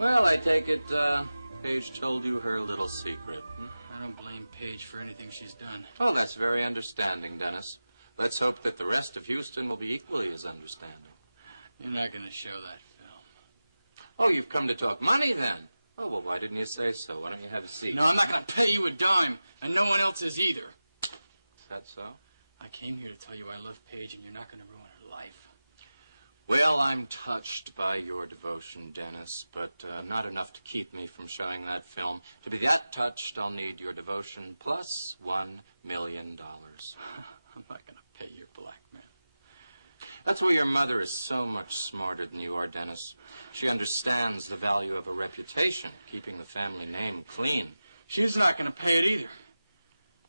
Well, I take it, Paige told you her little secret. I don't blame Paige for anything she's done. Oh, that's very understanding, Dennis. Let's hope that the rest of Houston will be equally as understanding. You're not going to show that film. Oh, you've come to talk money, then? Oh, well, why didn't you say so? Why don't you have a seat? No, I'm not going to pay you a dime, and no one else is either. Is that so? I came here to tell you I love Paige, and you're not going to ruin her life. Well, I'm touched by your devotion, Dennis, but not enough to keep me from showing that film. To be that touched, I'll need your devotion plus $1 million. I'm not going to pay your blackmail. That's why your mother is so much smarter than you are, Dennis. She understands the value of a reputation, keeping the family name clean. She's not going to pay it either.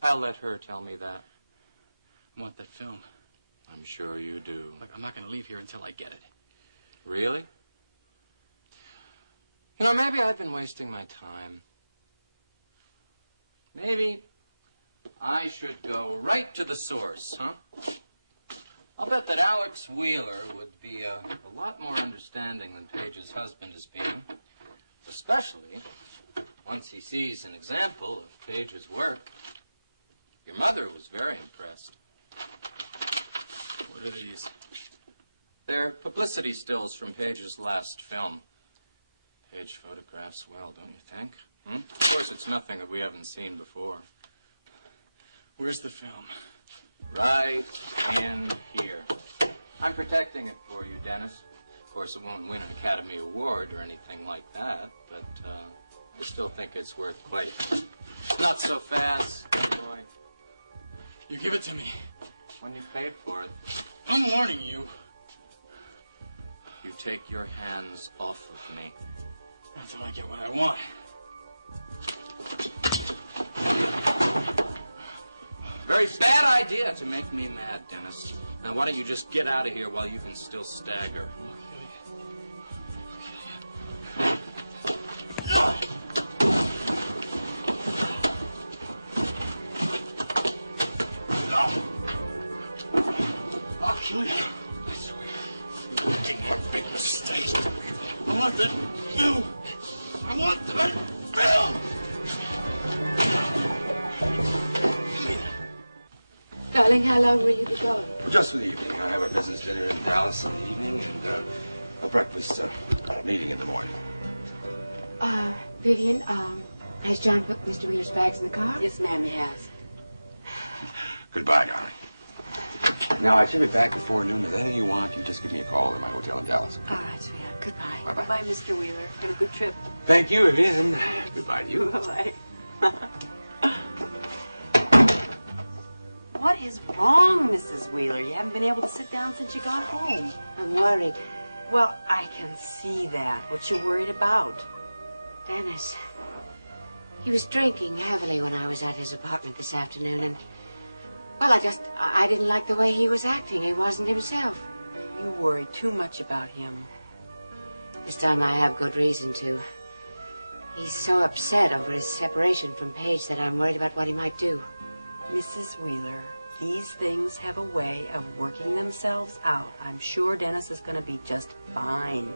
I'll let her tell me that. I want that film. I'm sure you do. Look, I'm not going to leave here until I get it. Really? You know, maybe I've been wasting my time. Maybe I should go right to the source, huh? I'll bet that Alex Wheeler would be a lot more understanding than Paige's husband is being, especially once he sees an example of Paige's work. Your mother was very impressed. What are these? They're publicity stills from Paige's last film. Paige photographs well, don't you think? Of course, it's nothing that we haven't seen before. Where's the film? Right in here. I'm protecting it for you, Dennis. Of course, it won't win an Academy Award or anything like that, but I still think it's worth quite... Not so fast, boy. You give it to me. When you paid for it. I'm warning you. You take your hands off of me. Until I get what I want. Very bad idea to make me mad, Dennis. Now, why don't you just get out of here while you can still stagger? I'll kill you. I swear. You're making one big mistake. I want that film. I want that film. Darling, how long will you be gone? Just for the evening. I have a business dinner in Dallas in the evening and a breakfast meeting in the morning. Vivian, has John put Mr. Wheeler's bags in the car? Yes, ma'am, he has. Goodbye, darling. Now, I should be back before noon. If anything you want, you just give me a call at my hotel in Dallas. All right, sweetheart. Goodbye. Bye-bye. Bye-bye, Mr. Wheeler. Have a good trip. Thank you, Vivian. Goodbye to you. Bye-bye. What is wrong, Mrs. Wheeler? You haven't been able to sit down since you got home. I'm worried. Well, I can see that. What you worried about? Dennis, he was drinking heavily when I was at his apartment this afternoon, and, well, I didn't like the way he was acting. He wasn't himself. You worry too much about him. This time I have good reason to. He's so upset over his separation from Paige that I'm worried about what he might do. Mrs. Wheeler, these things have a way of working themselves out. I'm sure Dennis is going to be just fine.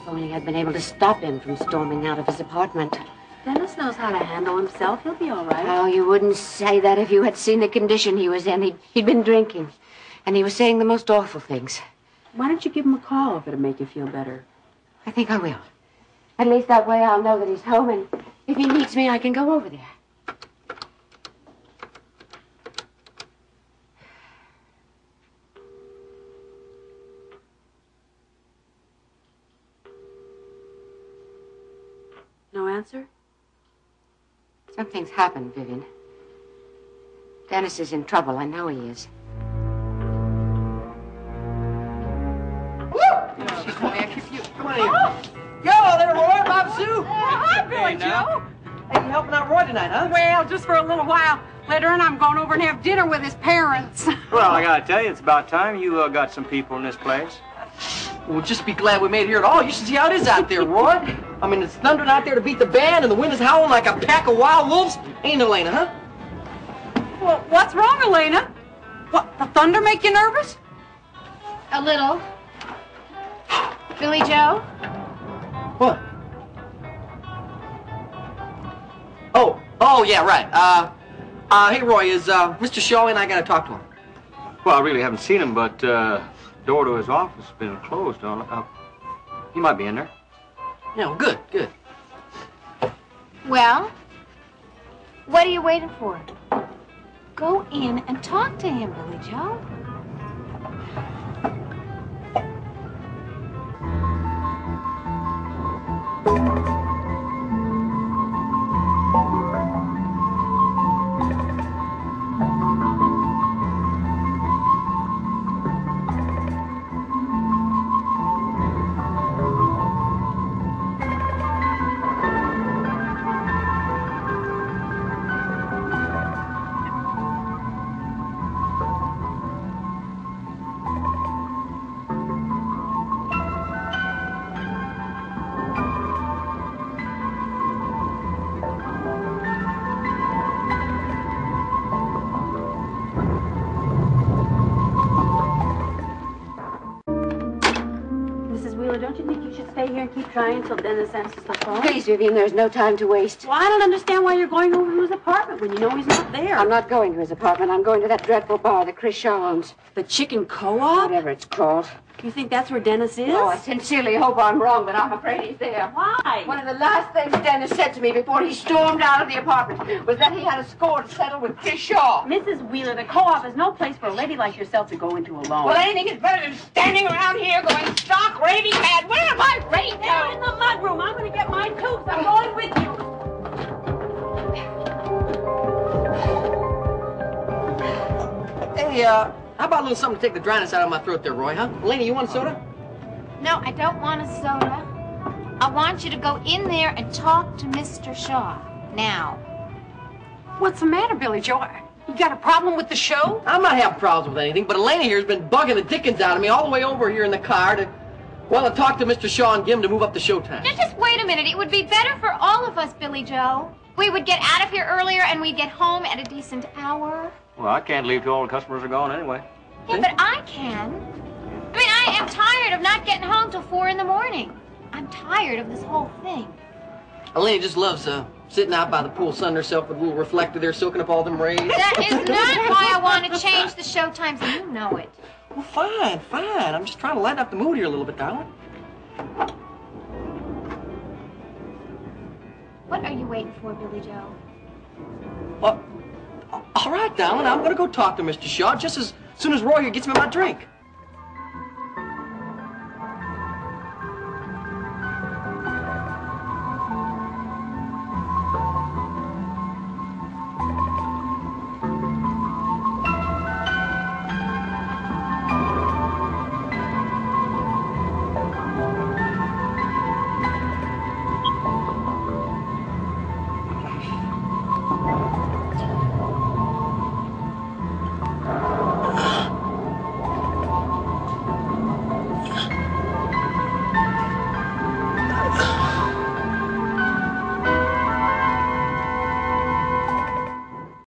If only I'd been able to stop him from storming out of his apartment. Dennis knows how to handle himself. He'll be all right. Oh, you wouldn't say that if you had seen the condition he was in. He'd been drinking, and he was saying the most awful things. Why don't you give him a call if it'll make you feel better? I think I will. At least that way I'll know that he's home, and if he needs me, I can go over there. No answer? Something's happened, Vivian. Dennis is in trouble. I know he is. Come on here. Yo, there, Roy, Bob Sue. Hi, Billy Joe. Hey, you helping out Roy tonight, huh? Well, just for a little while. Later on, I'm going over and have dinner with his parents. Well, I gotta tell you, it's about time you got some people in this place. We'll just be glad we made it here at all. You should see how it is out there, Roy. I mean, it's thundering out there to beat the band, and the wind is howling like a pack of wild wolves. Ain't it, Elena, huh? Well, what's wrong, Elena? What, the thunder make you nervous? A little. Billy Joe? What? Oh, yeah, right. Hey, Roy, is Mr. Shaw in? I gotta talk to him. Well, I really haven't seen him, but door to his office has been closed. He might be in there. Yeah, well, good, good. Well, what are you waiting for? Go in and talk to him, Billy Joe. Don't you think you should stay here and keep trying until Dennis answers the phone? Please, Vivian, there's no time to waste. Well, I don't understand why you're going over to his apartment when you know he's not there. I'm not going to his apartment. I'm going to that dreadful bar that Chris Shaw owns. The Chicken Co-op? Whatever it's called. You think that's where Dennis is? Oh, I sincerely hope I'm wrong, but I'm afraid he's there. Why? One of the last things Dennis said to me before he stormed out of the apartment was that he had a score to settle with Chris Shaw. Mrs. Wheeler, the Co-op is no place for a lady like yourself to go into alone. Well, anything is better than standing around here going stark raving mad. Where am I right They're now? in the mudroom. I'm going to get my tubes. I'm going with you. Hey, how about a little something to take the dryness out of my throat there, Roy, huh? Elena, you want a soda? No, I don't want a soda. I want you to go in there and talk to Mr. Shaw. Now. What's the matter, Billy Joe? You got a problem with the show? I'm not having problems with anything, but Elena here's been bugging the dickens out of me all the way over here in the car to talk to Mr. Shaw and get him to move up the showtime. Now, just wait a minute. It would be better for all of us, Billy Joe. We would get out of here earlier and we'd get home at a decent hour. Well, I can't leave till all the customers are gone anyway. Yeah, but I can. I mean, I am tired of not getting home till 4 in the morning. I'm tired of this whole thing. Elena just loves sitting out by the pool, sunning herself with a little reflector there, soaking up all them rays. That is not why I want to change the show times, and you know it. Well, fine, fine. I'm just trying to lighten up the mood here a little bit, darling. What are you waiting for, Billy Joe? All right, darling. I'm going to go talk to Mr. Shaw just as soon as Roy here gets me my drink.